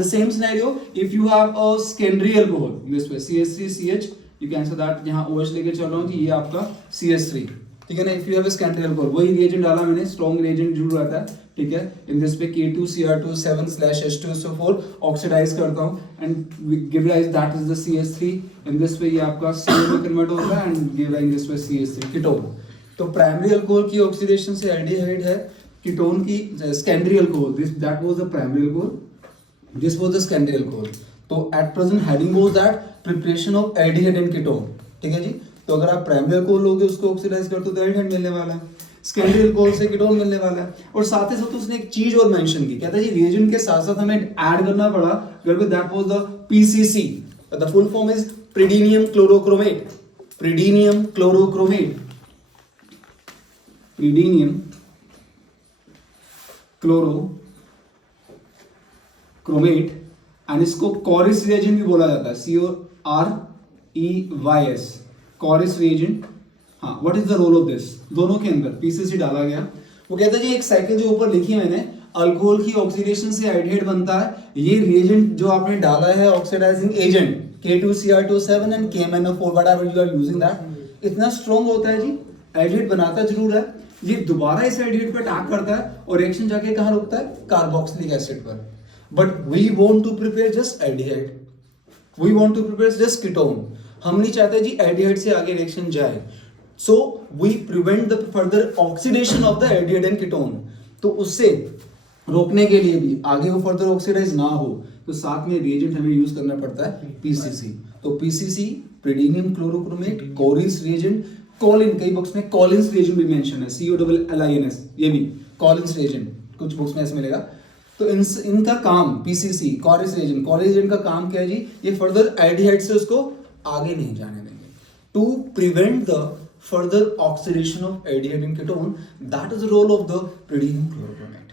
the same scenario, if you have a secondary alcohol in this way, CH3CH, you can say that यहाँ OH लेके चल रहा हूँ कि ये आपका CH3, ठीक है ना. If you have a secondary alcohol, वही रिएजेंट डाला मैंने, स्ट्रॉन्ग रिएजेंट जरूर रहता है, ठीक है. इन दिस पे K2Cr2 7/H2SO4 ऑक्सीडाइज करता हूँ and give rise that is the CH3. In this पे ये आपका CO में कन्वर्ट होता है एंड गिव राइज दिस पे CH3 कीटोन. तो प्राइमरी अल्कोहल की ऑक्सीडेशन से एल्डिहाइड है, कीटोन की secondary alcohol, this that was the primary alcohol, this was the secondary alcohol. तो at present heading was that preparation of aldehyde and ketone, ठीक है जी. तो अगर आप प्राइमरी अल्कोहल लोगे उसको ऑक्सीडाइज करते तो एल्डिहाइड मिलने वाला है, सेकेंडरी अल्कोहल से कीटोन मिलने वाला है. और साथ ही साथ उसने एक चीज और मेंशन की, कहता है जी रिएजेंट के साथ साथ हमें ऐड करना पड़ा, that was the PCC. The full form is pyridinium chlorochromate. Pyridinium chlorochromate, pyridinium chlorochromate, and इसको कॉरिस रिएजेंट भी बोला जाता है, COREYS, कॉरिस रिएजेंट. हाँ, what is the role of this? दोनों के अंदर PCC डाला गया. वो कहता है जी एक साइकिल जो ऊपर लिखी है मैंने, अल्कोहल की ऑक्सीडेशन से एल्डिहाइड बनता है. ये रिएजेंट जो आपने डाला है oxidising agent K2Cr2 and KMnO4 whatever you are using that, इतना स्ट्रॉन्ग होता है जी, एल्डिहाइड बनाता जरूर है, ये दोबारा इस एल्डिहाइड पर अटैक करता है और रिएक्शन जाके कहां रुकता है? कार्बोक्सिलिक एसिड पर. But we want to prepare just aldehyde, we want to prepare just ketone. हम नहीं चाहते जी एल्डिहाइड से आगे रिएक्शन जाए. So we prevent the further oxidation of the aldehyde and ketone. तो उससे रोकने के लिए भी, आगे वो फर्दर ऑक्सीडाइज ना हो, तो साथ में रिएजेंट हमें यूज करना पड़ता है PCC. तो PCC प्रिडीनियम क्लोरोक्रोमेट, कॉरिस रिएजेंट, कॉलिन, कई बुक्स में कॉलिन्स रिएजेंट भी मेंशन है, COLLINS, ये भी कॉलिन्स रिएजेंट कुछ बुक्स में ऐसे मिलेगा. तो इनका काम PCC कॉरिस रिएजेंट का काम क्या है जी? ये फर्दर एल्डिहाइड से उसको आगे नहीं जाने देंगे. To prevent the further oxidation of aldehyde and ketone, that is the role of the pyridinium chlorochromate.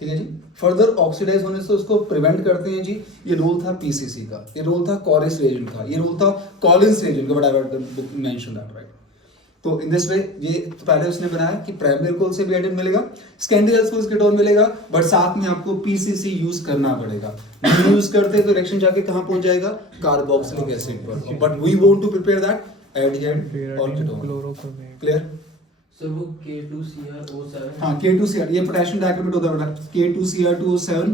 ठीक है जी. फर्दर ऑक्सीडाइज होने से उसको प्रिवेंट करते हैं जी. ये रोल था PCC का, ये रोल था कॉरिस रिएजेंट का, ये रोल था कॉलिन्स रिएजेंट का, whatever the book mention that, right. तो इन दिस वे ये तो पहले उसने बनाया कि प्राइमरी अल्कोहल से भी एल्डिहाइड मिलेगा, सेकेंडरी अल्कोहल से कीटोन मिलेगा, बट साथ में आपको PCC यूज करना पड़ेगा. नहीं यूज करते तो रिएक्शन जाके कहां पहुंच जाएगा? कार्बोक्सिलिक एसिड पर. But we want to prepare that aldehyde और कीटोन. क्लियर? सर वो K2Cr O7, हाँ K2Cr, ये पोटेशियम डाइक्रोमेट होता है बेटा, K2Cr2O7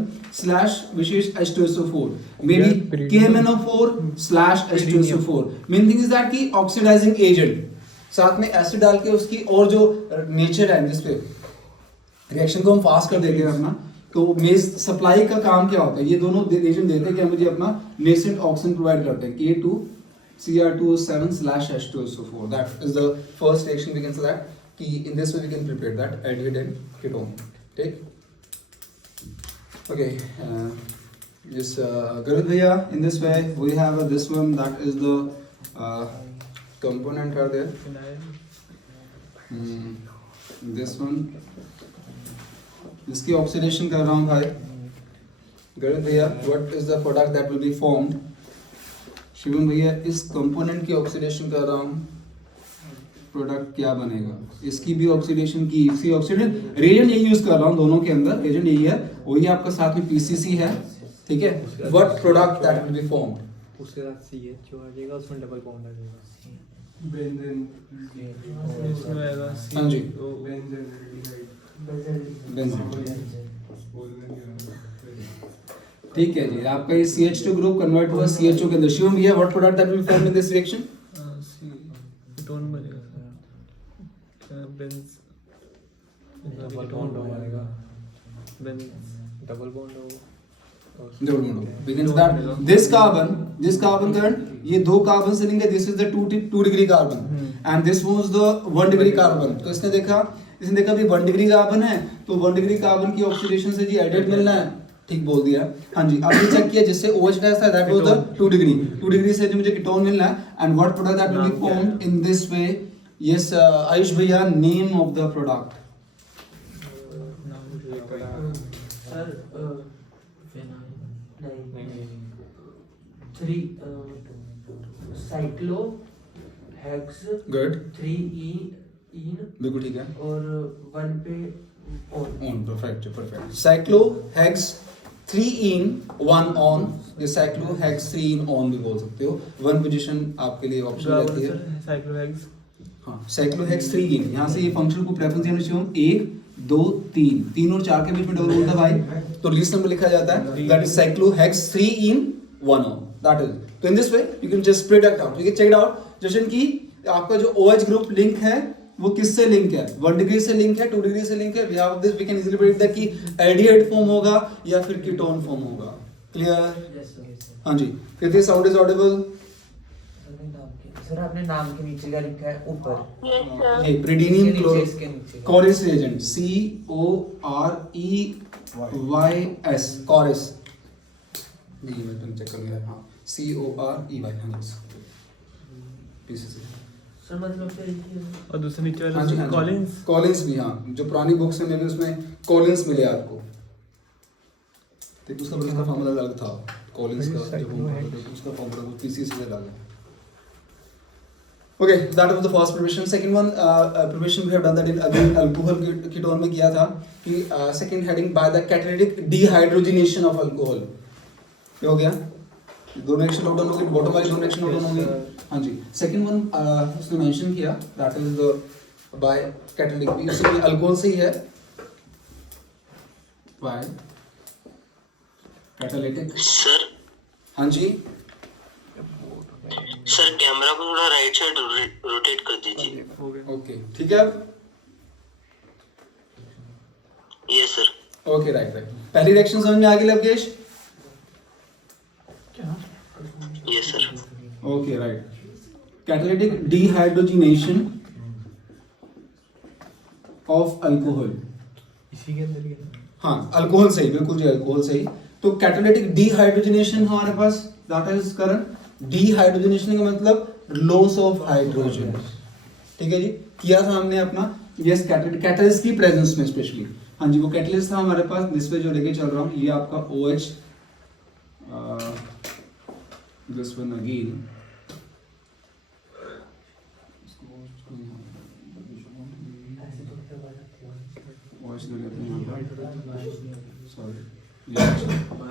विशेष H2SO4, maybe KMnO4/H2SO4. Main thing is that कि ऑक्सीडाइजिंग एजेंट, साथ में एसिड डाल के उसकी और जो नेचर है जिस पे रिएक्शन को हम फास्ट कर देते हैं अपना. तो मेज सप्लाई का काम क्या होता है? ये दोनों एजेंट देते हैं कि हम मुझे अपना नेसेंट ऑक्सीजन प्रोवाइड करते हैं. K2Cr2O7/H2SO4, that is the first reaction we can say that कि in this way we can prepare that aldehyde and ketone. ठीक? Okay, yes, Garud bhaiya, in this way we have this one, that is the component are there. This one, इसकी oxidation कर रहा हूँ भाई. Garud bhaiya, what is the product that will be formed? Shivam भैया, इस component की oxidation कर रहा हूँ, प्रोडक्ट क्या बनेगा? इसकी भी ऑक्सीडेशन की, इसकी ऑक्सीडेशन रिएजेंट यही यूज कर रहा हूँ, दोनों के अंदर रिएजेंट यही है, वही आपका साथ में PCC है, ठीक है. What product that will be formed? उसके साथ CH जो आ जाएगा, उसमें डबल बॉन्ड आ जाएगा. हाँ जी, बेंजीन. ठीक है जी. आपका ये CH2 ग्रुप कन्वर्ट हुआ CHO के अंदर. शिवम भैया, what product that will form in this reaction? Ketone बनेगा सर. बेंज डबल बॉन्ड बनेगा. बेंज डबल बॉन्ड हो. Begins that this carbon current, ये दो कार्बन से लेंगे, this is the 2 degree carbon and this was the 1 degree carbon. तो इसने देखा भी 1 डिग्री कार्बन है, तो 1 डिग्री कार्बन की ऑक्सीडेशन से जी एल्डिहाइड मिलना है. ठीक बोल दिया. हाँ जी. अब ये चेक किया जिससे OH गैस था, that was the 2 degree. 2 degree से जो मुझे कीटोन मिलना है. And what product that will be formed in this way? Yes Ayush भैया, name of the product. Sir three cyclo hex good. 3 बिल्कुल ठीक है. और 1 पे on. Perfect. Cyclo hex 3 in 1 on, ये साइक्लोहेक्स 3 in on भी बोल सकते हो. 1 पोजीशन आपके लिए ऑप्शन रहती है. साइक्लोहेक्स. हाँ, साइक्लोहेक्स 3 in, यहाँ से ये फंक्शन को प्रेफरेंस देना चाहिए हम 1 2 3 3 और 4 के बीच में डबल बोल्ट दबाए तो लीस्ट नंबर लिखा जाता है. That is cyclohex 3 in 1 on. That is. तो in this way you can just spread it out. You can check it out जैसे कि आपका जो OH ग्रुप लिंक है वो किससे लिंक है? 1 डिग्री से लिंक है, 2 डिग्री से लिंक है. We have this, we can easily predict that कि एल्डिहाइड फॉर्म होगा या फिर कीटोन फॉर्म होगा. क्लियर? Yes, sir. हाँ जी. Kriti sound is audible. Sir आपने नाम के नीचे क्या लिखा है ऊपर? ये प्रीडिनियम इसके नीचे कोरिस रिएजेंट COREYS कोरिस. नहीं मैं तुम चेक कर लिया. हाँ COREY. हाँ PCC. सर मतलब फिर ये और दूसरे नीचे हाँ जी, वाला हाँ जी. कॉलिंस. कॉलिंस भी. हाँ, जो पुरानी बुक्स में भी उसमें कॉलिंस मिले आपको. तो उसका फॉर्मूला अलग था. कॉलिंस का जो उसका फॉर्मूला वो PCC से अलग है. Okay, that was the first preparation. Second one, preparation we have done that in again alcohol ketone में किया था कि second heading by the catalytic dehydrogenation of alcohol. ये हो गया. दोनों एक्शन नोट डाउन होंगे. बॉटम वाली दोनों एक्शन नोट डाउन होंगे. हाँ जी. Second one उसने मेंशन किया that is the by catalytic. इसमें अल्कोहल से ही है. by catalytic. सर हाँ जी. सर कैमरा को थोड़ा राइट साइड रोटेट कर दीजिए. हो गया. ओके ठीक है. Yes sir. Okay right. पहली रिएक्शन समझ में आ गई Lavkesh? Yes sir. Okay right. Catalytic dehydrogenation of alcohol. इसी के अंदर ही है. हाँ, अल्कोहल सही, बिल्कुल जी, अल्कोहल सही. तो कैटालिटिक डिहाइड्रोजिनेशन हमारे पास दैट इज करंट. डिहाइड्रोजिनेशन का मतलब लॉस ऑफ हाइड्रोजन. ठीक है जी. किया था हमने अपना यस कैटलिस्ट की प्रेजेंस में स्पेशली. हाँ जी, वो कैटलिस्ट था हमारे पास. दिस पे जो लेके चल रहा हूँ ये आपका OH दिस वन अगेन.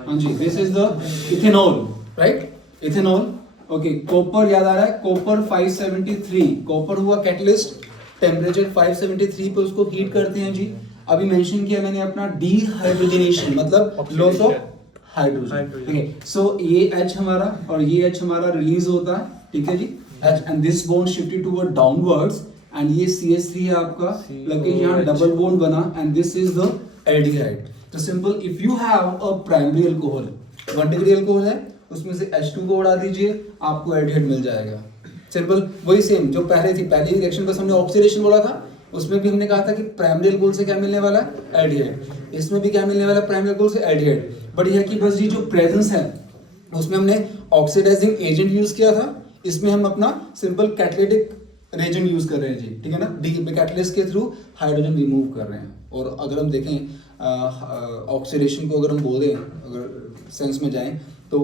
हाँ जी, this is the ethanol. Right, ethanol. Okay, copper याद आ रहा है. कॉपर 573. कॉपर हुआ कैटलिस्ट. टेम्परेचर 573 पे उसको हीट करते हैं जी. अभी मेंशन किया मैंने अपना डिहाइड्रोजनेशन मतलब लॉस ऑफ हाइड्रोजन. ठीक है. सो ये H हमारा और ये H हमारा रिलीज होता है. ठीक है जी. H and this bond shifted toward downwards and ये CH3 है आपका. लगे यहाँ डबल बॉन्ड बना and this is the aldehyde. तो simple, if you have a primary alcohol, 1 degree alcohol है, उसमें से H2 को उड़ा दीजिए, आपको एल्डिहाइड मिल जाएगा. सिंपल वही सेम जो पहले थी. पहली रिएक्शन बस हमने ऑक्सीडेशन बोला था, उसमें भी हमने कहा था कि प्राइमरी अल्कोहल से क्या मिलने वाला है? एल्डिहाइड. इसमें भी क्या मिलने वाला है? प्राइमरी अल्कोहल से एल्डिहाइड. बट यह कि बस ये जो प्रेजेंस है उसमें हमने ऑक्सीडाइजिंग एजेंट यूज किया था. इसमें हम अपना सिंपल कैटालिटिक रेजेंट यूज कर रहे हैं जी. ठीक है ना. डी कैटलिस्ट के थ्रू हाइड्रोजन रिमूव कर रहे हैं. और अगर हम देखें ऑक्सीडेशन को अगर हम बोल दें, अगर सेंस में जाएं तो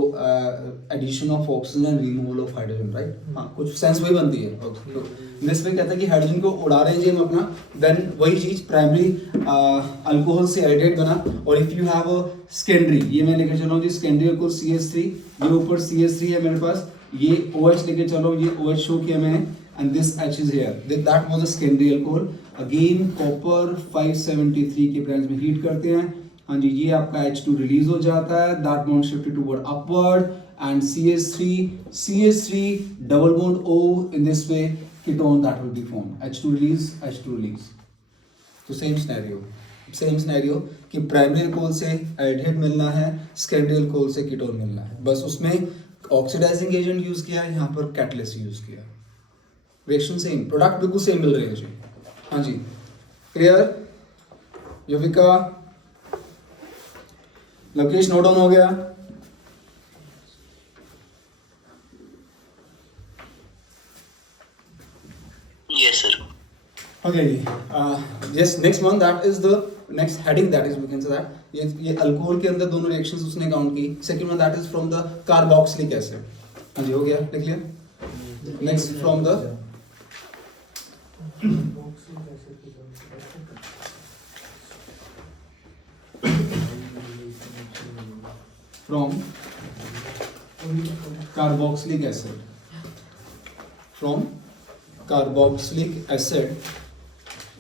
addition of oxygen and removal of hydrogen. Right. हाँ, कुछ सेंस वही बनती है. तो दिस में कहता है कि हाइड्रोजन को उड़ा रहे हैं जी हम अपना. देन वही चीज प्राइमरी अल्कोहल से एल्डिहाइड बना. और if you have a secondary, ये मैं लेके चल रहा हूँ जी सेकेंडरी अल्कोहल CH3. ये ऊपर CH3 है मेरे पास. ये OH लेके चलो, ये OH शो किया मैंने and this H is here. That was a secondary alcohol. Again copper 573 के प्रेजेंस में हीट करते हैं. हाँ जी, ये आपका H2 रिलीज हो जाता है. That bond shifted toward upward and CH3 double bond O. In this way ketone that will be formed. H2 release. तो सेम सिनेरियो कि प्राइमरी अल्कोहल से एल्डिहाइड मिलना है, सेकेंडरी अल्कोहल से कीटोन मिलना है. बस उसमें ऑक्सीडाइजिंग एजेंट यूज किया, यहाँ पर कैटलिस्ट यूज किया. रिएक्शन सेम, प्रोडक्ट बिल्कुल सेम मिल रहे हैं जी. हाँ जी, clear? Yuvika, Lovekesh note down हो गया? Yes sir. Okay. Yes, next one, that is the next heading, that is we can say that ये अल्कोहल के अंदर दोनों रिएक्शंस उसने काउंट की. Second one that is from the carboxylic acid. हाँ जी, हो गया, लिख लिया. Next from the from carboxylic acid, from carboxylic acid,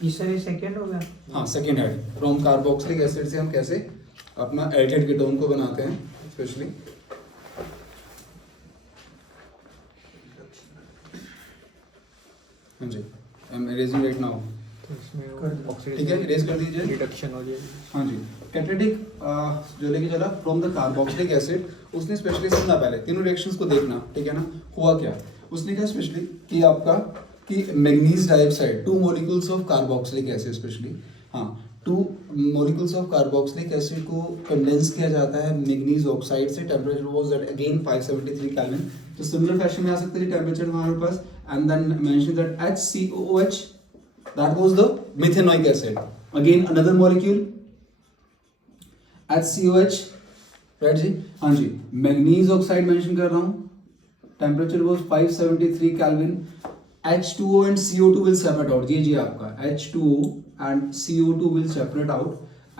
ये सर ये सेकंड हो गया। हाँ second head, from carboxylic acid से हम कैसे अपना एल्डिहाइड कीटोन को बनाते हैं स्पेशली। हाँ जी, I am erasing right now. तो इसमें ठीक है, इरेज कर दीजिए। रिडक्शन हो जाएगी। हाँ जी, कैटेटिक जो लेके चला फ्रॉम द कार्बोक्सिलिक एसिड, उसने स्पेशली समझा पहले तीनों रिएक्शंस को देखना, ठीक है ना। हुआ क्या, उसने क्या स्पेशली कि आपका कि manganese dioxide, 2 molecules of carboxylic acid specially, हाँ 2 molecules ऑफ कार्बोक्सिलिक एसिड को कंडेंस किया जाता है मैग्नीज ऑक्साइड से। Temperature was that again 573 kelvin. तो सिमिलर फैशन में आ सकते हैं टेम्परेचर हमारे पास, and then mention that HCOOH, that was the methanoic acid, again another molecule HCOH, right जी। हाँ जी, मैग्नीज ऑक्साइड मेंशन कर रहा हूँ, temperature was 573 kelvin. H2O and CO2 will separate out, ये जी आपका H2O and CO2 will separate out,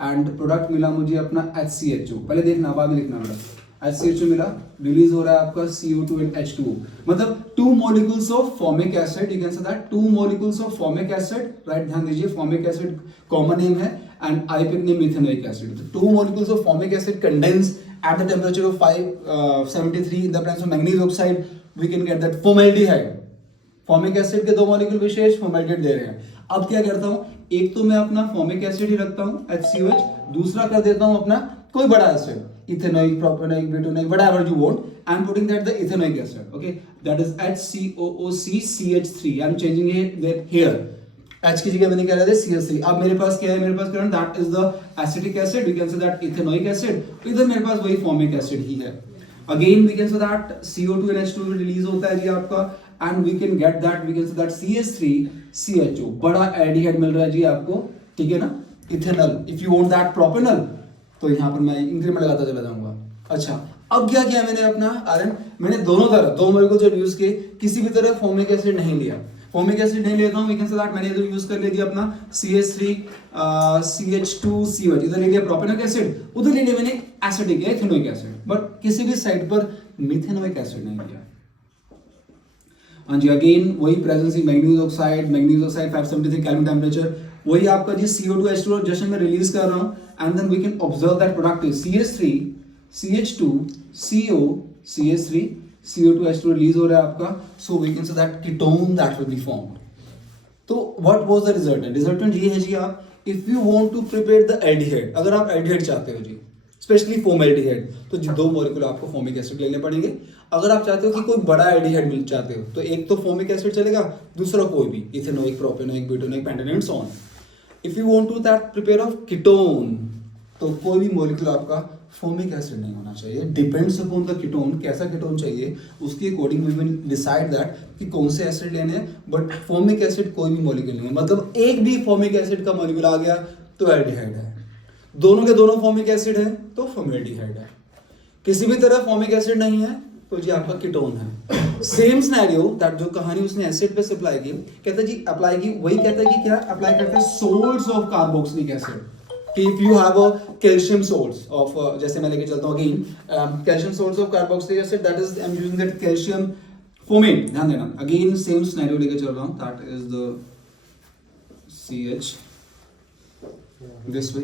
and product मिला मुझे अपना HCHO। पहले देखना बाद में लिखना मेरा, HCHO मिला, रिलीज हो रहा है आपका CO2 and H2O, मतलब 2 molecules of formic acid, you can say that 2 molecules of formic acid, right। ध्यान दीजिए formic acid कॉमन नेम है and IUPAC name methanoic acid। तो 2 molecules of formic acid condense at the temperature of 573 in the presence of manganese oxide, we can get that formaldehyde। Formic acid के 2 molecule विशेष फॉर्मेल्डेट दे रहे हैं। अब क्या करता हूँ, एक तो मैं अपना फॉर्मिक एसिड ही रखता हूँ HCOH, दूसरा कर देता हूँ अपना कोई बड़ा acid, ethanoic, propanoic, butanoic, whatever you want, I am putting that the ethanoic acid, okay, that is HCOOCCH3, I am changing it here, H की जगह मैंने क्या लिया CH3। अब मेरे पास क्या है, मेरे पास current that is the acetic acid, you can say that ethanoic acid, इधर मेरे पास वही फॉर्मिक एसिड ही है। Again we can say that CO2 and H2 release होता है जी आपका, and we can get that, we can say that CH3CHO, बड़ा एल्डिहाइड मिल रहा है जी आपको, ठीक है ना, ethanol. If you want that propanol, तो यहाँ पर मैं इंक्रीमेंट लगाता चला जाऊंगा। अच्छा, अब क्या किया मैंने अपना आयरन, मैंने दोनों तरफ 2 मॉलिक्यूल जो यूज किए, किसी भी तरह फॉर्मिक एसिड नहीं लिया, फॉर्मिक एसिड नहीं लेता हूँ, वी कैन से दैट मैंने इधर यूज कर लिया अपना CH3 CH2CH, इधर ले लिया प्रोपेनोइक एसिड, उधर ले लिया मैंने एसिटिक इथेनोइक एसिड, बट किसी भी साइड पर मिथेनोइक एसिड नहीं लिया। हाँ जी, अगेन वही presence in manganese oxide 573 kelvin temperature, वही आपका जी CO2 H2O जैसे मैं रिलीज कर रहा हूँ, and then we can observe that product is CH3 CH2 CO CH3 CO2 H2O release हो रहा है आपका, so we can say that ketone that will be formed. तो what was the resultant, resultant ये है जी, आप if you want to prepare the aldehyde, अगर आप एल्डिहाइड चाहते हो जी, स्पेशली फॉर्मल्डिहाइड, तो जी 2 मॉलिक्यूल आपको फॉर्मिक एसिड लेने पड़ेंगे। अगर आप चाहते हो कि कोई बड़ा एल्डिहाइड मिल चाहते हो, तो एक तो फॉर्मिक एसिड चलेगा, दूसरा कोई भी ethanoic, propanoic, butanoic, pentanoic and so on. If you want to that prepare of ketone, तो कोई भी मॉलिक्यूल आपका फॉर्मिक एसिड नहीं होना चाहिए, डिपेंड्स अपॉन द कीटोन, कैसा कीटोन चाहिए उसके according we will decide that कि कौन से एसिड लेने हैं, बट फॉर्मिक एसिड कोई भी मॉलिक्यूल नहीं है, मतलब एक भी फॉर्मिक एसिड का मॉलिक्यूल आ गया तो एल्डिहाइड है, दोनों के दोनों फॉर्मिक एसिड है तो फॉर्मेल्डिहाइड है, किसी भी तरह फॉर्मिक एसिड नहीं है तो जी आपका कीटोन है। सेम सिनेरियो दैट जो कहानी उसने एसिड पे अप्लाई की, कहता है जी अप्लाई की, वही कहता है कि क्या अप्लाई करते हैं सोल्ट्स ऑफ कार्बोक्सिलिक एसिड, कि if you have a calcium salts of, जैसे मैं लेके चलता हूँ again calcium salts of carboxylic acid, that is I am using that calcium formate, ध्यान देना, अगेन सेम सिनेरियो लेके चल रहा हूँ, that is the CH this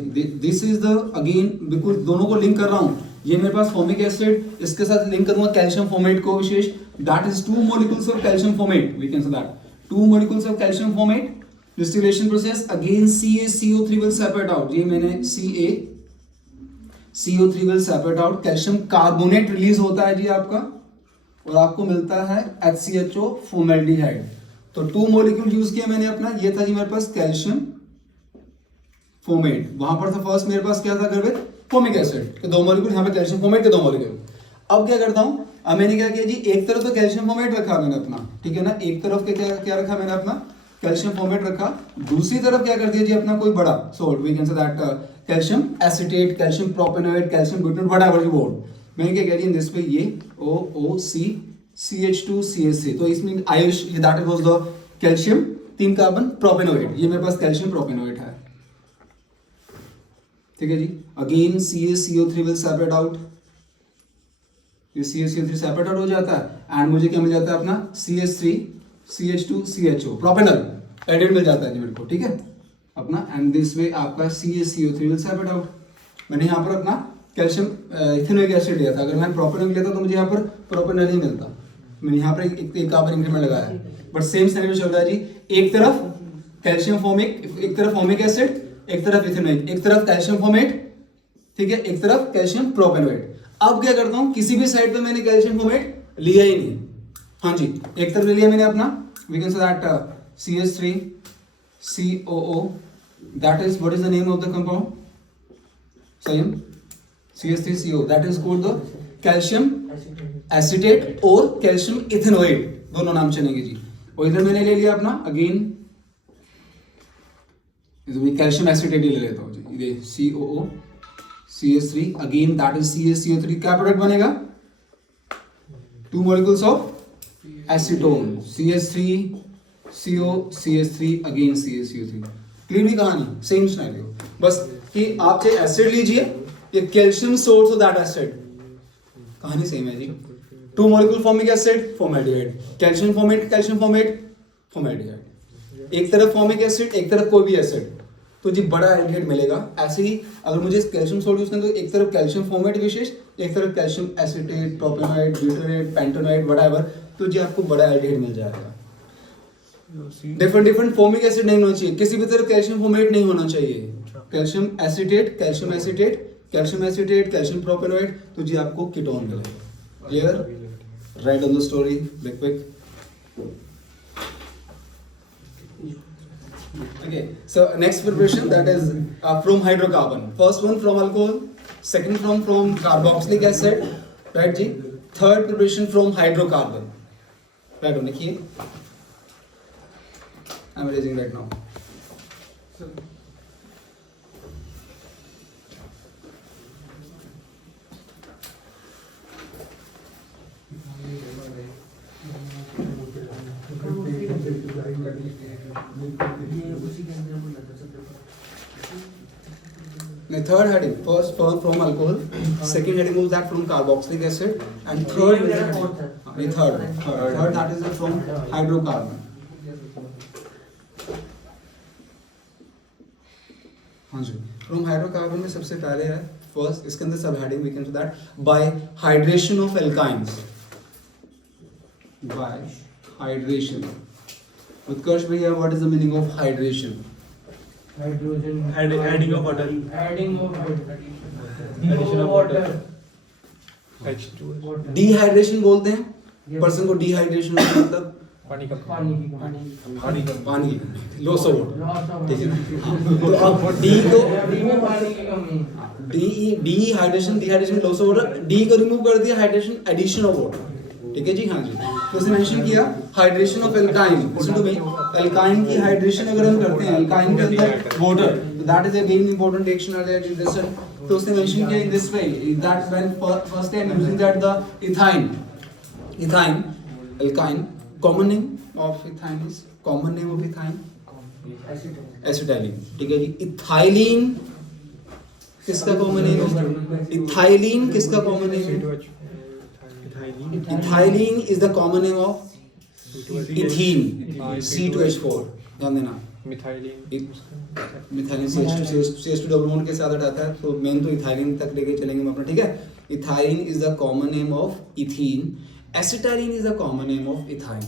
is the, again बिल्कुल दोनों को लिंक कर रहा हूं, ये मेरे पास फॉर्मिक एसिड, इसके साथ लिंक करूंगा कैल्शियम फोमेट को विशेष, that is 2 molecules of calcium formate, we can say that 2 molecules of calcium formate, distillation process, again CaCO3 will separate out, ये मैंने CaCO3 will separate out, calcium carbonate release होता है जी आपका, और आपको मिलता है HCHO फॉर्मेल्डिहाइड। तो 2 molecule यूज किया मैंने अपना, ये था जी मेरे पास कैल्शियम फोमेट, वहां पर था फर्स्ट मेरे पास क्या था गर्भित फॉर्मिक एसिड के 2 मॉलिक्यूल, यहाँ पे कैल्शियम फोमेट के 2 मॉलिक्यूल। अब क्या करता हूँ, अब मैंने क्या किया जी, एक तरफ तो कैल्शियम फोमेट रखा मैंने अपना, ठीक है ना, एक तरफ के क्या रखा मैंने अपना कैल्शियम फोमेट रखा, दूसरी तरफ क्या कर दिया जी अपना कोई बड़ा salt, we can say that calcium acetate, calcium propanoate, calcium butyrate, whatever you want. मैंने क्या किया जी इन दिस पे ये OOC CH2 CH3, तो इसमें आयुष ये that was the calcium 3 carbon propanoate, ये मेरे पास कैल्शियम प्रोपेनोएट है, ठीक है जी। Again CaCO3 will separate out, ये CH3 सेपरेट आउट हो जाता है एंड मुझे क्या मिल जाता है अपना CH3 CH2 CHO propanol added मिल जाता है जी मेरे को, ठीक है अपना। एंड दिस वे आपका CaCO3 विल सेपरेट आउट। मैंने यहाँ पर अपना कैल्शियम इथेनोइक एसिड लिया था, अगर मैं प्रोपेनॉल लेता तो मुझे यहाँ पर प्रोपेनॉल ही मिलता। मैंने यहाँ पर एक कार्बन इंक्रीमेंट लगाया है, बट सेम सिनेरियो चल रहा है जी। एक तरफ कैल्शियम फॉर्मिक, एक तरफ फॉर्मिक एसिड, एक तरफ इथेनोइक, एक तरफ कैल्शियम फॉर्मेट, ठीक है, एक तरफ कैल्शियम प्रोपेनोएट। अब क्या करता हूँ, किसी भी साइड पे मैंने कैल्शियम फॉर्मेट लिया ही नहीं, हाँ जी, एक तरफ ले लिया मैंने अपना, we can say that CH3 COO, that is what is the name of the compound? Sayam? CH3CO, that is called the calcium acetate और calcium ethanoate, दोनों नाम चलेंगे जी। और इधर मैंने ले लिया अपना अगेन कैल्शियम एसिटेट ले लेता हूँ जी, ये COO CH3 again that is CaCO3, क्या प्रोडक्ट बनेगा, 2 molecules of acetone, CH3CO CH3 again CaCO3। Clear हुई कहानी, सेम सिनेरियो, बस कि आप चाहे एसिड लीजिए या calcium source of that acid, कहानी सेम है जी। 2 molecule formic acid formaldehyde, calcium formate formaldehyde, एक तरफ फॉर्मिक एसिड एक तरफ कोई भी एसिड, तो जी बड़ा एल्डिहाइड मिलेगा। ऐसे ही अगर मुझे कैल्शियम सोल्ट यूज करना तो एक तरफ कैल्शियम फॉर्मेट विशेष, एक तरफ कैल्शियम एसिटेट, प्रोपेनोएट, ब्यूटेरेट, पेंटोनोएट व्हाटएवर, तो जी आपको बड़ा एल्डिहाइड मिल जाएगा। डिफरेंट फॉर्मिक एसिड नहीं होना चाहिए, किसी भी तरह कैल्शियम फॉर्मेट नहीं होना चाहिए, कैल्शियम एसिटेट, कैल्शियम प्रोपेनोएट, तो जी आपको कीटोन मिलेगा। Clear, right on the story quick. Okay, so next preparation that is from hydrocarbon. First one from alcohol, second from carboxylic acid, right जी? Third preparation from hydrocarbon. Right on, देखिए। I'm erasing right now. ये उसी के अंदर बोला था सब। The third heading, first from alcohol, second heading was that from carboxylic acid, and third that is from hydrocarbon. हाँ जी, from hydrocarbon में सबसे पहले है first, इसके अंदर सब heading we can do that by hydration of alkynes. By hydration. Utkarsh भैया, what is the meaning of hydration? Hydrogen Adding of water. Adding of Addition of water. H2O. Dehydration बोलते हैं, पर्सन को dehydration होता है मतलब पानी का पानी लॉस ऑफ वाटर, ठीक है। पानी तो अब डी को में पानी की कमी। Dehydration loss of water, D को रिमूव कर दिया, हाइड्रेशन एडिशन ऑफ वाटर, ठीक है जी। हाँ जी, तो उसने मेंशन किया hydration of alkyne. Listen to me, alkyne की हाइड्रेशन अगर हम करते हैं, एल्काइन के अंदर water, that is again important reaction addition. तो उसने मेंशन किया in this way that when first time using that the ethyne alkyne, common name of ethyne is acetylene, ठीक है जी। इथाइलिन किसका कॉमन नेम है? इथाइलिन किसका कॉमन नेम है? Ethylene is the common name of ethene, C2H4, ध्यान देना। Methylene CH2 double bond के साथ हटाता है, तो मेन तो इथाइलिन तक लेके चलेंगे हम अपना, ठीक है। Ethylene is the common name of ethene, acetylene is the common name of ethyne,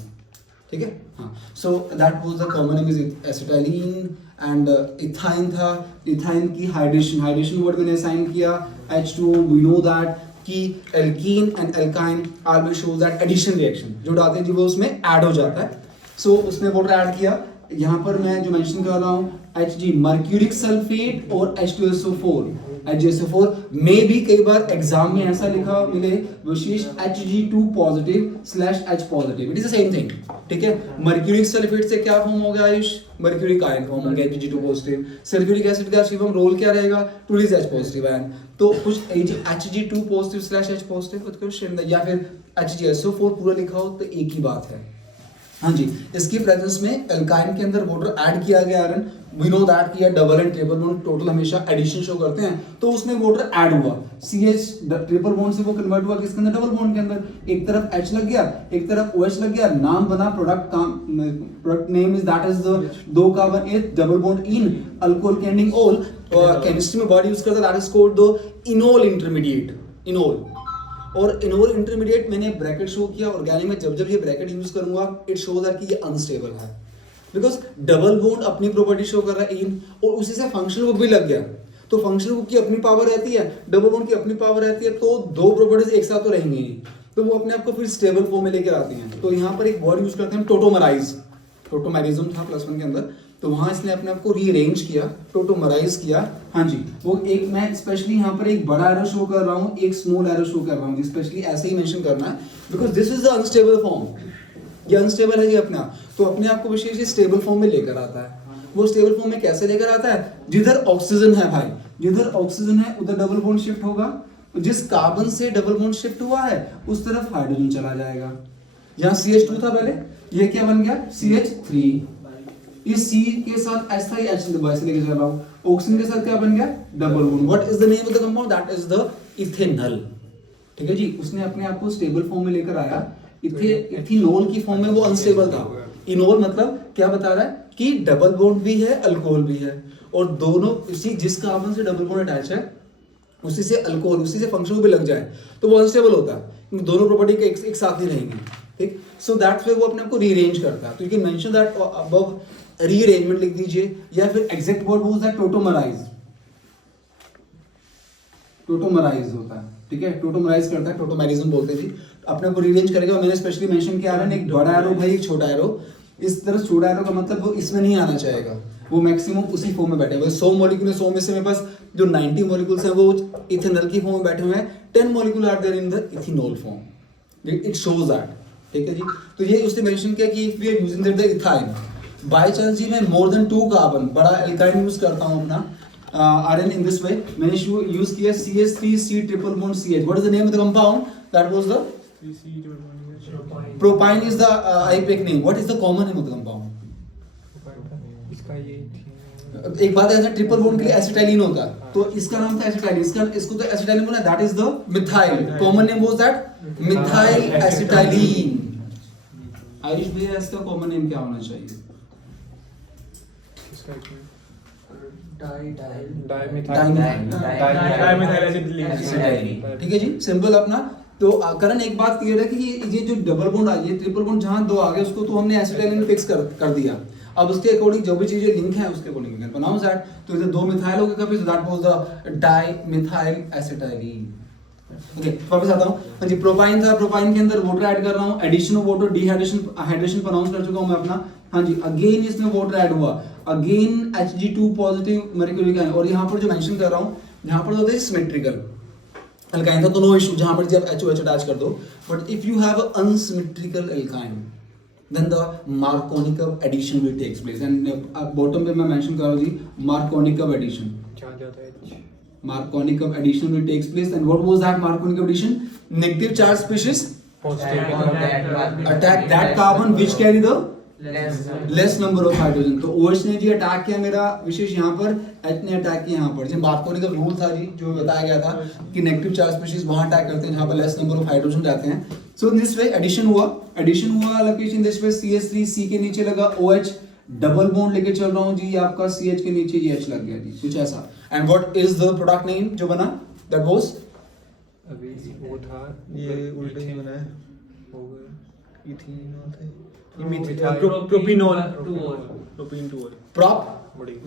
ठीक है। हाँ, so that was the common name is acetylene and ethyne था। इथाइन की हाइड्रेशन वर्ड मैंने असाइन किया H2O, वी नो दैट कि alkene and alkyne are will show that addition reaction, जो डालते हैं जी वो उसमें ऐड हो जाता है। सो उसमें वाटर ऐड किया, यहाँ पर मैं जो मेंशन कर रहा हूँ Hg मर्क्यूरिक सल्फेट और H2SO4 HgSO4 में भी कई बार एग्जाम में ऐसा लिखा मिले विशेष Hg2 positive /H positive, it is the same thing, ठीक है। मर्क्यूरिक सल्फेट से क्या फॉर्म हो गया आयुष? मर्क्यूरिक आयन फॉर्म हो गया Hg2 पॉजिटिव। सल्फ्यूरिक एसिड का शिवम रोल क्या रहेगा? 2 H पॉजिटिव आयन। तो कुछ Hg2 पॉजिटिव /H पॉजिटिव उत्कृष्ट, या फिर HgSO4 पूरा लिखा हो तो एक ही बात है। हाँ जी, इसकी प्रेजेंस में एल्काइन के अंदर वाटर ऐड किया गया आयरन, वी नो दैट कि double and triple bond total हमेशा एडिशन शो करते हैं, तो उसमें वाटर ऐड हुआ, CH ट्रिपल बॉन्ड से वो कन्वर्ट हुआ किसके अंदर, डबल बॉन्ड के अंदर, एक तरफ H लग गया, एक तरफ OH लग गया, नाम बना product name is that is the 2 carbon H double bond in alcohol के एंडिंग ओल, केमिस्ट्री में वर्ड यूज करता है that is called the enol intermediate, enol. और इनोल इंटरमीडिएट मैंने ब्रैकेट शो किया, ऑर्गेनिक में जब जब ये ब्रैकेट यूज करूंगा इट शोज दैट कि ये अनस्टेबल है, बिकॉज डबल बॉन्ड अपनी प्रॉपर्टी शो कर रहा है इन, और उसी से फंक्शनल ग्रुप भी लग गया, तो फंक्शनल ग्रुप की अपनी पावर रहती है, डबल बॉन्ड की अपनी पावर रहती है, तो दो प्रॉपर्टीज एक साथ तो रहेंगी नहीं, तो वो अपने आप को फिर स्टेबल फॉर्म में लेकर आती हैं। तो यहाँ पर एक वर्ड यूज करते हैं टोटोमराइज, टोटोमेरिज्म था +1 के अंदर, तो वहां इसने अपने आप को रीअरेंज किया, टोटोमराइज किया। हाँ जी, वो एक मैं स्पेशली यहाँ पर एक बड़ा एरो शो कर रहा हूँ, एक स्मॉल एरो शो कर रहा हूँ, स्पेशली ऐसे ही मेंशन करना है, because this is the unstable form, ये अनस्टेबल है ये अपने आप, तो अपने आप को विशेष स्टेबल फॉर्म में लेकर आता है। वो स्टेबल फॉर्म में कैसे लेकर आता है, जिधर ऑक्सीजन है भाई, जिधर ऑक्सीजन है उधर डबल बॉन्ड शिफ्ट होगा, जिस कार्बन से डबल बॉन्ड शिफ्ट हुआ है उस तरफ हाइड्रोजन चला जाएगा। यहाँ CH2 था पहले, ये क्या बन गया CH3, इस C के साथ H था, H से लेके चल रहा हूँ, ऑक्सीजन के साथ क्या बन गया, double bond. What is the name of the compound, that is the ethanol. ठीक है जी, उसने अपने आप को स्टेबल फॉर्म में लेकर आया, इथेनॉल की फॉर्म में वो अनस्टेबल था। इनोल मतलब क्या बता रहा है कि डबल बॉन्ड भी है, अल्कोहल भी है, और दोनों उसी जिस कार्बन से डबल बॉन्ड अटैच है उसी से अल्कोहल, उसी से फंक्शन भी लग जाए तो वो अनस्टेबल होता है, क्योंकि दोनों प्रॉपर्टी के एक साथ ही रहेंगे। ठीक, सो दैट्स वे वो अपने आप को रीअरेंज करता है। तो you can mention that above, rearrangement लिख दीजिए, या फिर exact word use that tautomerise, tautomerise होता है। ठीक है, टोटोमराइज करता है, टोटोमेरिज्म बोलते हैं जी, अपने को रीअरेंज करेगा। मैंने स्पेशली मेंशन किया है एक बड़ा एरो भाई, एक छोटा एरो, इस तरह छोटा एरो का मतलब वो इसमें नहीं आना चाहेगा, वो मैक्सिमम उसी फॉर्म में बैठे हुए। 100 मॉलिक्यूल है, 100 में से मेरे पास जो 90 मॉलिक्यूल्स हैं वो इथेनॉल की फॉर्म में बैठे हुए हैं, 10 molecule are there in the ethanol form, it shows that. ठीक है जी, तो ये उसने मेंशन किया कि if we are using that the ethyne, by chance जी मैं मोर देन 2 कार्बन बड़ा एल्काइन यूज करता हूं अपना आरएन इन दिस वे, मैंने यूज किया CH3C triple bond CH, what is the name of the compound, that was the propyne is the IUPAC name, what is the common name of the compound. एक बात है, triple bond के लिए acetylene होता है, तो इसका नाम था एसिटाइलिन, इसको तो एसिटाइलिन बोला, that is the methyl, common name was that methyl acetylene. Ayush भैया इसका कॉमन नेम क्या होना चाहिए, ठीक है जी, सिंपल अपना। तो करण एक बात क्लियर है कि ये जो डबल बॉन्ड आ गया, ट्रिपल बॉन्ड जहां 2 आ गए उसको तो हमने एसिटाइलिन में फिक्स कर दिया। अब उसके अकॉर्डिंग जो भी चीजें लिंक है उसके अकॉर्डिंग कैन प्रोनाउंस दैट, तो इधर 2 मिथाइल हो गया, कभी that was the dimethyl acetylene. Okay, वापस आता हूं। हाँ जी, प्रोपाइन था, प्रोपाइन के अंदर वाटर ऐड कर रहा हूं, addition of water, dehydration, hydration pronounce कर चुका हूं मैं अपना। हाँ जी, अगेन इसमें वाटर ऐड हुआ, अगेन Hg2 पॉजिटिव मर्क्यूरी का, और यहाँ पर जो मेंशन कर रहा हूँ, यहाँ पर होता है सिमेट्रिकल एल्काइन था, तो नो इशू, जहां पर जब HOH अटैच कर दो। But if you have a unsymmetrical alkyne then the Markovnikov addition will take place, and bottom पे मैं mention कर रहा हूँ जी, Markovnikov addition, Markovnikov addition will takes place, and what was that Markovnikov addition? Negative charge species attack that carbon which carry the less number of hydrogen. तो OH ने जी attack किया मेरा विशेष यहाँ पर, H ने अटैक किया यहाँ पर। जी मार्कोनिकव रूल था जी, जो बताया गया था कि नेगेटिव चार्ज स्पीशीज वहां अटैक करते हैं जहां पर लेस नंबर ऑफ हाइड्रोजन रहते हैं। सो इन दिस वे एडिशन हुआ लोकेशन दिस वे, CH3C के नीचे लगा OH, डबल बॉन्ड लेके चल रहा हूँ जी, आपका CH के नीचे ये H लग गया जी, कुछ ऐसा। And what is the product name जो बना, दैट वाज, अभी वो था, ये उल्टे ही बना है, हो गया इथेनॉल था, propynol, propyne two ol, prop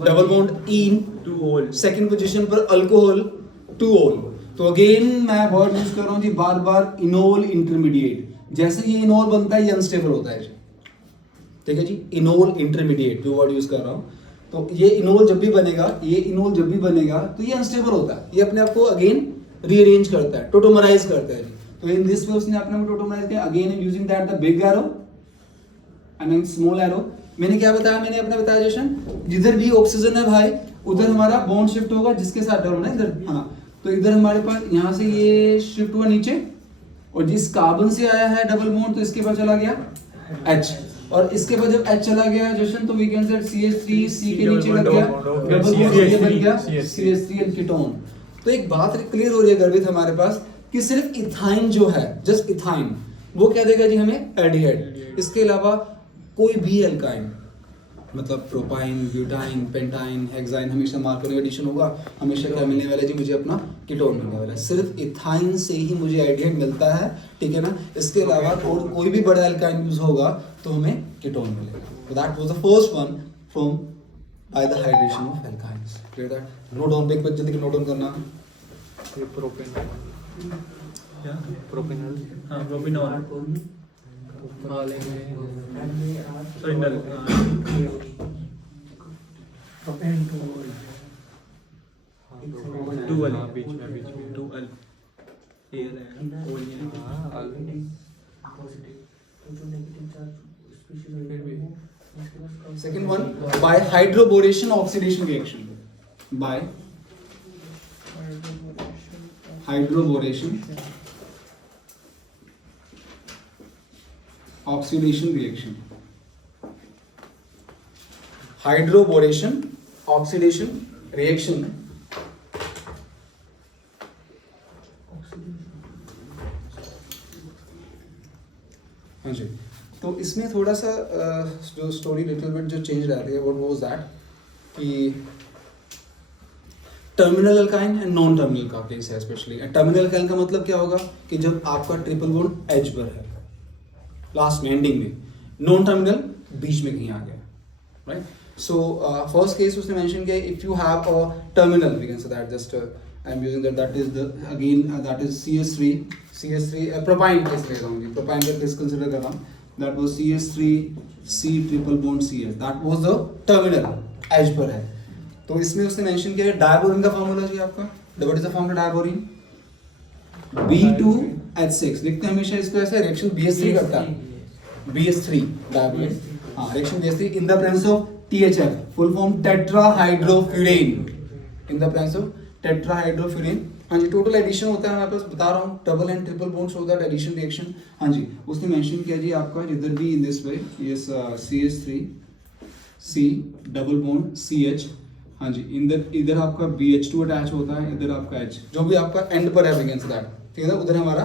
double bond in two ol, second position पर अल्कोहल टू ऑल। तो अगेन मैं वर्ड यूज कर रहा हूँ जी बार बार, इनोल इंटरमीडिएट। जैसे ये इनोल बनता है ये अनस्टेबल होता है, ठीक है जी, इनोल इंटरमीडिएट जो वर्ड यूज कर रहा हूँ। तो ये इनोल जब भी बनेगा, तो ये अनस्टेबल होता है, ये अपने आप को अगेन रीअरेंज करता है, टोटोमराइज करता है जी। तो इन दिस वे उसने अपने को टोटोमराइज किया। Again I using that the big arrow and small arrow. मैंने क्या बताया, मैंने अपना बताया जशन, जिधर भी ऑक्सीजन है भाई उधर हमारा बॉन्ड शिफ्ट होगा, जिसके साथ डबल है इधर, हाँ, तो इधर हमारे पास यहाँ से ये शिफ्ट हुआ नीचे, और जिस कार्बन से आया है डबल बॉन्ड तो इसके पास चला गया H। और इसके बाद जब H चला गया जशन तो वी कैन से CH3 C के नीचे लग गया डबल बॉन्ड ये बन गया CH3 एंड कीटोन। तो एक बात क्लियर हो रही है गर्भित हमारे पास कि सिर्फ इथाइन जो है, जस्ट इथाइन, वो क्या देगा जी हमें एल्डिहाइड। इसके अलावा कोई भी एल्काइन मतलब प्रोपाइन, ब्यूटाइन, पेंटाइन, हेक्साइन, हमेशा मार्कर एडिशन होगा, हमेशा क्या मिलने वाला है जी मुझे अपना कीटोन मिलने वाला है। सिर्फ इथाइन से ही मुझे एल्डिहाइड मिलता है, ठीक है ना। इसके अलावा और कोई भी बड़ा एल्काइन यूज होगा तो हमें कीटोन मिलेगा। So that was the first one from by the hydration of alkynes. Clear that? Note down, एक बार जल्दी नोट डाउन करना। ये प्रोपेन क्या प्रोपेनॉल, हाँ प्रोपेनॉल ऊपर वाले में सिलेंडर डुअल बीच में डुअल एयर है ओलियन Second one, by hydroboration oxidation reaction. By hydroboration oxidation reaction. Hydroboration oxidation reaction. हाँ जी, तो इसमें थोड़ा सा जो स्टोरी लिटिल बिट जो चेंज रहती है, व्हाट वाज दैट कि terminal alkyne and non terminal का केस है। स्पेशली टर्मिनल अल्काइन का मतलब क्या होगा कि जब आपका ट्रिपल बॉन्ड एज पर है लास्ट में एंडिंग में, नॉन टर्मिनल बीच में कहीं आ गया, राइट। सो फर्स्ट केस उसने मेंशन किया if you have a terminal we can say that just I am using that is the again that is CH3 propyne case ले रहा हूँ, प्रोपाइन का केस कंसीडर कर रहा हूँ। That was CH3C triple bond CH. That was the terminal edge पर है। तो इसमें उसने मेंशन किया है डायबोरिन का फॉर्मूला जी आपका। What is the formula डायबोरिन? B2H6 लिखते हैं हमेशा इसको ऐसे, रिएक्शन BH3 करता है। BH3 डायबोरिन, हाँ reaction BH3 in the presence of THF, full form tetrahydrofuran, in the presence of tetrahydrofuran। हाँ जी, टोटल एडिशन होता है हमारे पास, बता रहा हूँ डबल एंड ट्रिपल बॉन्ड्स होता है एडिशन रिएक्शन। हाँ जी, उसने मेंशन किया जी आपका जिधर भी इन this way yes CH3C double bond CH, हाँ जी इधर आपका BH2 अटैच होता है, इधर आपका H जो भी आपका एंड पर है वी कैन से दैट, ठीक है ना, उधर हमारा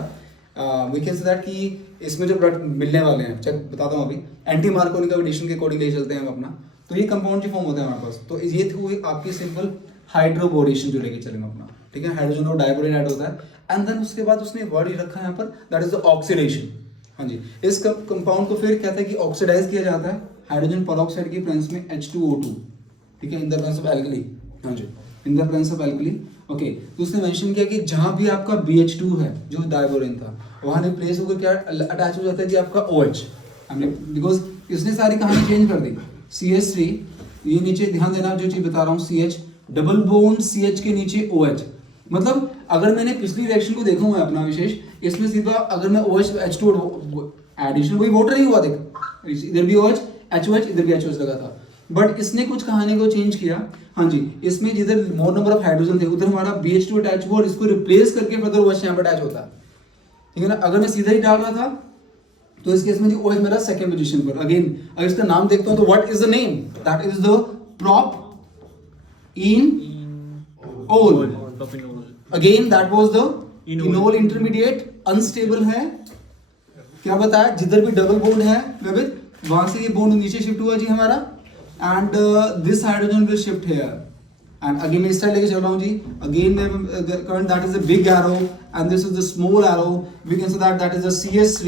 वी कैन से दैट कि इसमें जो प्रोडक्ट मिलने वाले हैं, चेक बताता हूँ अभी, एंटी मार्कोनी का एडिशन के अकॉर्डिंग ले चलते हैं हम अपना। तो ये कंपाउंड जो फॉर्म होता है हमारे पास, तो ये थी आपकी सिंपल हाइड्रोबोरेशन जो लेके चलेंगे अपना, ठीक है। हाइड्रोजन और डायबोरिन ऐड होता है एंड देन उसके बाद उसने वर्ड ही रखा है यहाँ पर दैट इज द ऑक्सीडेशन। हाँ जी, इस कंपाउंड को फिर कहते हैं कि ऑक्सीडाइज किया जाता है हाइड्रोजन पेरोक्साइड की प्रेजेंस में H2O2, ठीक है, in the presence of alkali. हाँ जी, in the presence of alkali, okay. तो उसने मेंशन किया कि जहां भी आपका BH2 है जो डायबोरिन था वहां रिप्लेस होकर क्या अटैच हो जाता है जी आपका OH, हमने बिकॉज इसने सारी कहानी चेंज कर दी। CH3 ये नीचे ध्यान देना जो चीज बता रहा हूँ, CH डबल बॉन्ड CH के नीचे OH, मतलब अगर मैंने पिछली रिएक्शन को देखा हुआ है अपना विशेष, इसमें सीधा अगर मैं OH H2 एडिशन वही वोटर ही हुआ, देख इधर भी OH HOH इधर भी HOH लगा था, बट इसने कुछ कहानी को चेंज किया। हाँ जी, इसमें जिधर मोर नंबर ऑफ हाइड्रोजन थे उधर हमारा BH2 अटैच हुआ और इसको रिप्लेस करके फर्दर OH यहाँ पर अटैच होता है, ठीक है ना। अगर मैं सीधा ही डाल रहा था तो इस केस में OH मेरा सेकंड पोजीशन पर। अगेन अगर इसका नाम देखता हूँ तो what is the name, that is the prop in ol. Again that was the enol intermediate, unstable है, क्या बताया जिधर भी डबल बॉन्ड है विविध वहां से ये बॉन्ड नीचे शिफ्ट हुआ जी हमारा, and this hydrogen will shift here and again मैं इस साइड लेके चल रहा हूँ जी। Again current that is the big arrow and this is the small arrow, we can say that is the CH3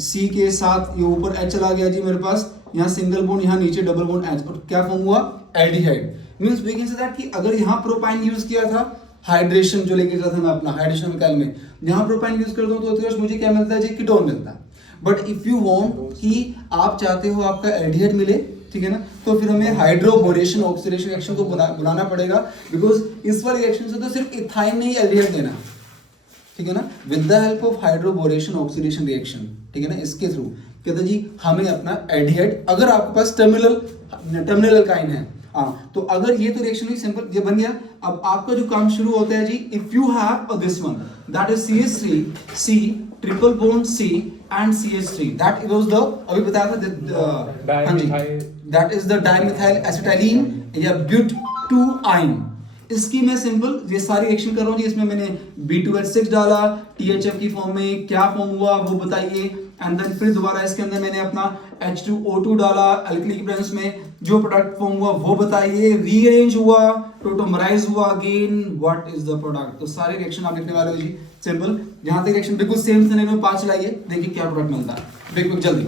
C के साथ ये ऊपर H चला गया जी मेरे पास, यहाँ सिंगल बॉन्ड, यहाँ नीचे डबल बॉन्ड H, और क्या फॉर्म हुआ aldehyde. Means we can say that कि अगर यहाँ प्रोपाइन यूज किया था हाइड्रेशन जो लेके चला था मैं अपना हाइड्रेशन निकाल में, यहाँ प्रोपाइन यूज करता हूँ तो मुझे क्या मिलता है जी कीटोन मिलता है। बट इफ यू वांट कि आप चाहते हो आपका एल्डिहाइड मिले, ठीक है ना, तो फिर हमें हाइड्रोबोरेशन ऑक्सीडेशन रिएक्शन को बुलाना पड़ेगा, बिकॉज इस वाले रिएक्शन से तो सिर्फ इथाइन नहीं एल्डिहाइड देना, ठीक है ना, with the help of hydroboration oxidation reaction, ठीक है ना, इसके थ्रू कहते जी हमें अपना एल्डिहाइड, अगर आपके पास टर्मिनल अल्काइन है, हाँ, तो अगर ये तो रिएक्शन हुई सिंपल, ये बन गया। अब आपका जो काम शुरू होता है जी, if you have this one that is CH3C triple bond C and CH3. That was the अभी बताया था हाँ जी, that is the dimethyl acetylene या but2ine. इसकी मैं सिंपल ये सारी रिएक्शन कर रहा हूँ जी, इसमें मैंने B2H6 डाला, THF की फॉर्म में क्या फॉर्म हुआ वो बताइए, एंड देन फिर दोबारा इसके अंदर मैंने अपना H2O2 डाला अल्कली की प्रेजेंस में, जो प्रोडक्ट फॉर्म हुआ वो बताइए, रीअरेंज हुआ, टोटोमराइज हुआ again, what is the product. तो सारे रिएक्शन आप लिखने वाले हो जी सिंपल, जहां तक रिएक्शन बिल्कुल सेम सिनेरियो में 5 लाइए, देखिए क्या प्रोडक्ट मिलता है, बिग जल्दी।